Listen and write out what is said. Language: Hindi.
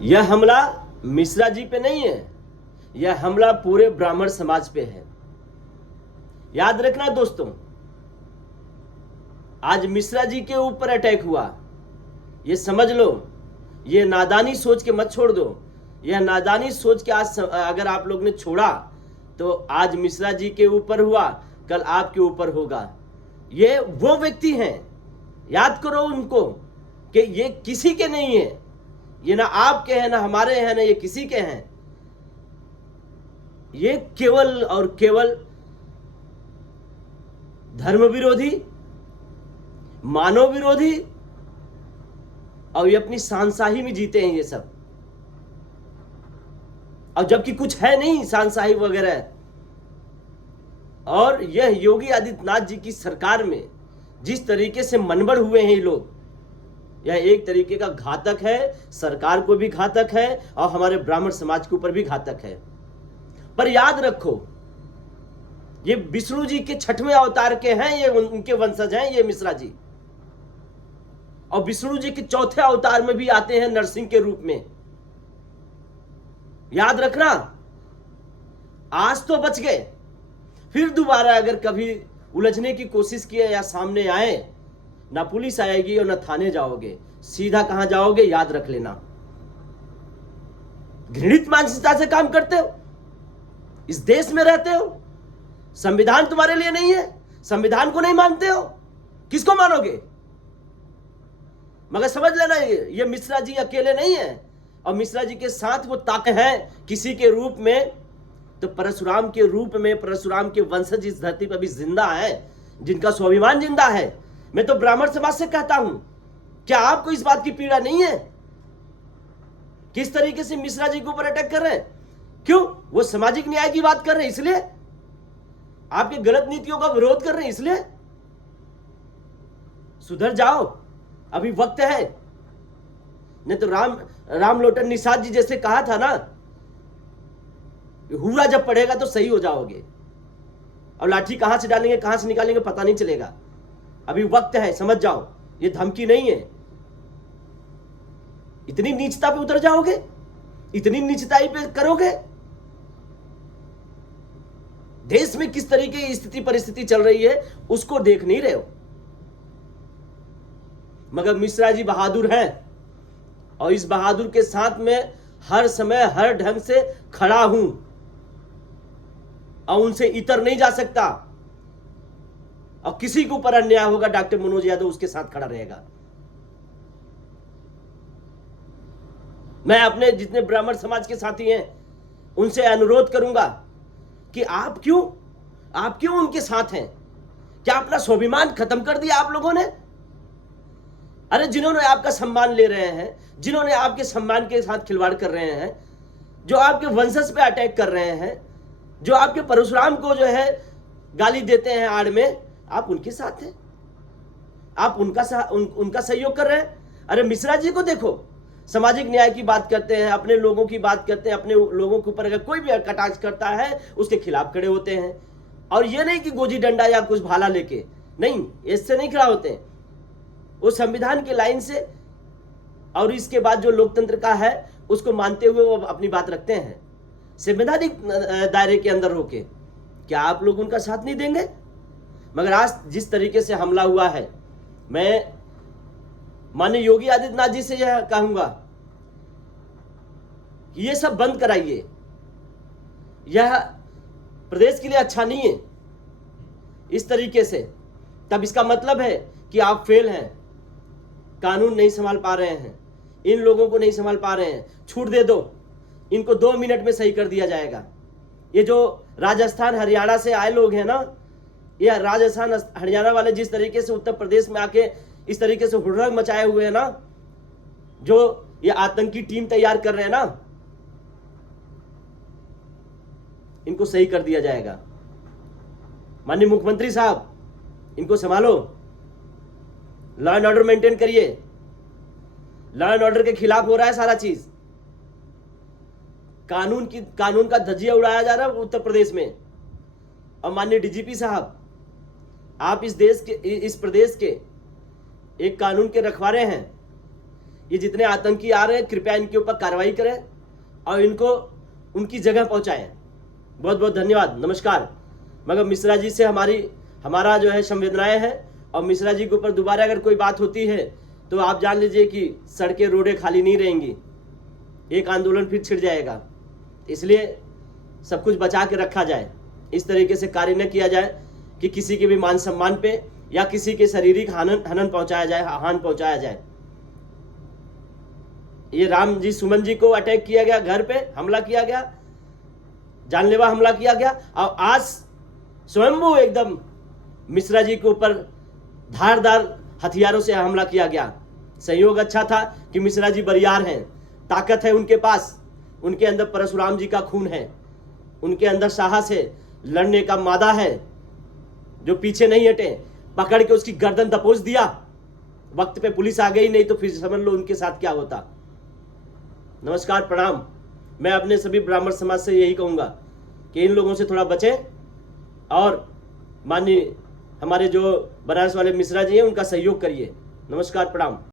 यह हमला मिश्रा जी पे नहीं है, यह हमला पूरे ब्राह्मण समाज पे है। याद रखना दोस्तों, आज मिश्रा जी के ऊपर अटैक हुआ, ये समझ लो, ये नादानी सोच के मत छोड़ दो। यह नादानी सोच के आज अगर आप लोग ने छोड़ा तो आज मिश्रा जी के ऊपर हुआ, कल आपके ऊपर होगा। ये वो व्यक्ति हैं, याद करो उनको कि ये किसी के नहीं है, ये ना आपके हैं, ना हमारे हैं, ना ये किसी के हैं। ये केवल और केवल धर्म विरोधी, मानव विरोधी, और ये अपनी शानशाही में जीते हैं ये सब। और जबकि कुछ है नहीं शानशाही वगैरह। और यह योगी आदित्यनाथ जी की सरकार में जिस तरीके से मनबड़ हुए हैं ये लोग, यह एक तरीके का घातक है, सरकार को भी घातक है और हमारे ब्राह्मण समाज के ऊपर भी घातक है। पर याद रखो, ये विष्णु जी के 6वें अवतार के हैं, ये उनके वंशज हैं ये मिश्रा जी। और विष्णु जी के 4थे अवतार में भी आते हैं नरसिंह के रूप में। याद रखना, आज तो बच गए, फिर दोबारा अगर कभी उलझने की कोशिश किए या सामने आए, ना पुलिस आएगी और ना थाने जाओगे, सीधा कहां जाओगे याद रख लेना। घृणित मानसिकता से काम करते हो, इस देश में रहते हो, संविधान तुम्हारे लिए नहीं है, संविधान को नहीं मानते हो, किसको मानोगे? मगर समझ लेना, ये मिश्रा जी अकेले नहीं है, और मिश्रा जी के साथ वो ताकत है किसी के रूप में, तो परशुराम के रूप में, परशुराम के वंशज इस धरती पर भी जिंदा है, जिनका स्वाभिमान जिंदा है। मैं तो ब्राह्मण समाज से कहता हूं, क्या आपको इस बात की पीड़ा नहीं है? किस तरीके से मिश्रा जी के ऊपर अटैक कर रहे हैं? क्यों? वो सामाजिक न्याय की बात कर रहे हैं इसलिए? आपके गलत नीतियों का विरोध कर रहे हैं इसलिए? सुधर जाओ, अभी वक्त है। नहीं तो राम लोटन निषाद जी जैसे कहा था ना, हुआ जब पड़ेगा तो सही हो जाओगे, और लाठी कहां से डालेंगे कहां से निकालेंगे पता नहीं चलेगा। अभी वक्त है, समझ जाओ, ये धमकी नहीं है। इतनी नीचता पे उतर जाओगे, इतनी नीचताई पे करोगे? देश में किस तरीके की स्थिति परिस्थिति चल रही है उसको देख नहीं रहे हो। मगर मिश्रा जी बहादुर हैं, और इस बहादुर के साथ में हर समय हर ढंग से खड़ा हूं, और उनसे इतर नहीं जा सकता। और किसी के ऊपर अन्याय होगा, डॉक्टर मनोज यादव उसके साथ खड़ा रहेगा। मैं अपने जितने ब्राह्मण समाज के साथी हैं उनसे अनुरोध करूंगा कि आप क्यों उनके साथ हैं? क्या अपना स्वाभिमान खत्म कर दिया आप लोगों ने? अरे जिन्होंने आपका सम्मान ले रहे हैं, जिन्होंने आपके सम्मान के साथ खिलवाड़ कर रहे हैं, जो आपके वंशज पे अटैक कर रहे हैं, जो आपके परशुराम को जो है गाली देते हैं आड़ में, आप उनके साथ हैं, आप उनका सहयोग कर रहे हैं। अरे मिश्रा जी को देखो, सामाजिक न्याय की बात करते हैं, अपने लोगों की बात करते हैं, अपने लोगों के ऊपर अगर कोई भी कटाक्ष करता है उसके खिलाफ खड़े होते हैं। और ये नहीं कि गोजी डंडा या कुछ भाला लेके, नहीं, इससे नहीं खड़ा होते हैं, वो संविधान के लाइन से और इसके बाद जो लोकतंत्र का है उसको मानते हुए वो अपनी बात रखते हैं, संवैधानिक दायरे के अंदर होके। क्या आप लोग उनका साथ नहीं देंगे? मगर आज जिस तरीके से हमला हुआ है, मैं माननीय योगी आदित्यनाथ जी से यह कहूंगा कि ये सब बंद कराइए। यह प्रदेश के लिए अच्छा नहीं है इस तरीके से। तब इसका मतलब है कि आप फेल हैं, कानून नहीं संभाल पा रहे हैं, इन लोगों को नहीं संभाल पा रहे हैं। छूट दे दो, इनको 2 मिनट में सही कर दिया जाएगा। ये जो राजस्थान हरियाणा से आए लोग हैं ना, ये राजस्थान हरियाणा वाले जिस तरीके से उत्तर प्रदेश में आके इस तरीके से हुड़दंग मचाए हुए हैं ना, जो ये आतंकी टीम तैयार कर रहे हैं ना, इनको सही कर दिया जाएगा। माननीय मुख्यमंत्री साहब, इनको संभालो, लॉ एंड ऑर्डर मेंटेन करिए। लॉ एंड ऑर्डर के खिलाफ हो रहा है सारा चीज, कानून का धज्जिया उड़ाया जा रहा है उत्तर प्रदेश में। और माननीय डीजीपी साहब, आप इस प्रदेश के एक कानून के रखवारे हैं। ये जितने आतंकी आ रहे हैं कृपया इनके ऊपर कार्रवाई करें और इनको उनकी जगह पहुंचाएं। बहुत बहुत धन्यवाद, नमस्कार। मगर मिश्रा जी से हमारा जो है संवेदनाएं हैं, और मिश्रा जी के ऊपर दोबारा अगर कोई बात होती है तो आप जान लीजिए कि सड़कें रोडें खाली नहीं रहेंगी, एक आंदोलन फिर छिड़ जाएगा। इसलिए सब कुछ बचा के रखा जाए, इस तरीके से कार्य न किया जाए कि किसी के भी मान सम्मान पे या किसी के शारीरिक हनन पहुंचाया जाए, हानि पहुंचाया जाए। ये राम जी सुमन जी को अटैक किया गया, घर पे हमला किया गया, जानलेवा हमला किया गया, और आज स्वयंभू एकदम मिश्रा जी के ऊपर धारदार हथियारों से हमला किया गया। संयोग अच्छा था कि मिश्रा जी बरियार हैं, ताकत है उनके पास, उनके अंदर परशुराम जी का खून है, उनके अंदर साहस है, लड़ने का मादा है, जो पीछे नहीं हटे। पकड़ के उसकी गर्दन दबोच दिया, वक्त पे पुलिस आ गई, नहीं तो फिर समझ लो उनके साथ क्या होता। नमस्कार, प्रणाम। मैं अपने सभी ब्राह्मण समाज से यही कहूंगा कि इन लोगों से थोड़ा बचें, और माननीय हमारे जो बनारस वाले मिश्रा जी हैं उनका सहयोग करिए। नमस्कार, प्रणाम।